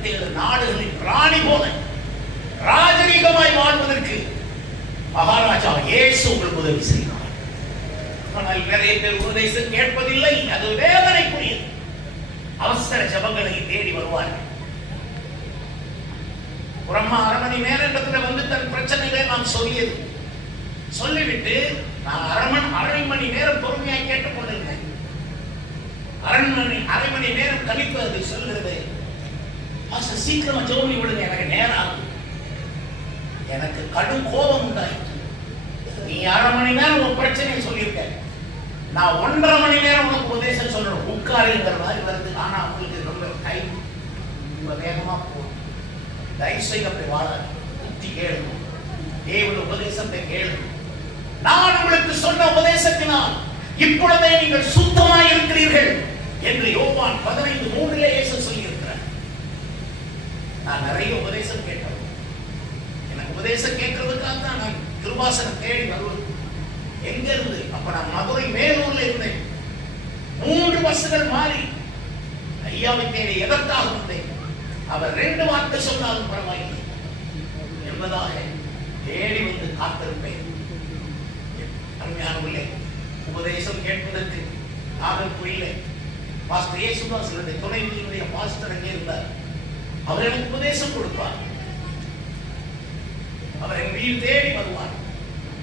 127 நாடுகளின் ராணி போல ராஜரீகமாய் வாழ்வதற்கு மகாராஜா இயேசு உங்களுக்கு உதவி செய்வார். ஆனால் நிறைய பேர் உபதேசம் கேட்பதில்லை. அது வேதனைக்குரியது. அவசர ஜபங்களை தேடி வருவார்கள். ஒரு அம்மா 1/2 மணி நேரத்துல வந்து தன் பிரச்சனைகளை நான் சொல்லிவிட்டு நான் 1/2 மணி நேரம் பொறுமையாக கேட்டுக் கொண்டிருந்தேன். 1/2 மணி நேரம் கழித்து அது சொல்லுறது, சீக்கிரமா ஜோமி விடுங்க, எனக்கு நேரம் ஆகும். எனக்கு கடும் கோபம் உண்டாயிற்று. நீ 1/2 மணி நேரம் உன் பிரச்சனையை சொல்லியிருக்க, நான் 1.5 மணி நேரம் உனக்கு உபதேசம் சொல்லணும். உட்காருங்கிற மாதிரி வருது. ஆனா உங்களுக்கு ரொம்ப டைம் ரொம்ப வேகமா போகும். தயவு செய்து அப்படி வாழாது. புத்தி கேளுங்க, தேவனுடைய உபதேசத்தை கேளுங்க. நான் உங்களுக்கு சொன்ன உபதேசத்தினால் இப்பொழுதே நீங்கள் சுத்தமாய் இருக்கிறீர்கள் என்று யோவான் 15:3 இயேசு சொல்லியிருக்கிறார். நான் நிறைய உபதேசம் கேட்டேன். எனக்கு உபதேசம் கேட்கறதுக்காக தான் நான் திருவாசனம் தேடி வருவது. எங்க இருந்து? அப்ப நான் மதுரை மேலூர்ல இருந்தேன். 3 பஸ்கள் மாறி ஐயாவை தேடி எதற்காக வந்தேன்? அவர் 2 வார்த்தை சொன்னாலும் பரவாயில்லை என்பதாக தேடி வந்து காத்திருப்பேன். அருமையானவர்களே, உபதேசம் கேட்பதற்கு நாகர்கோயிலே பாஸ்டர் இயேசுதாஸ் துணைவியினுடைய பாஸ்டர் அங்கே இருந்தார். அவர் எனக்கு உபதேசம் கொடுப்பார். அவர் என் வீடு தேடி வருவார்.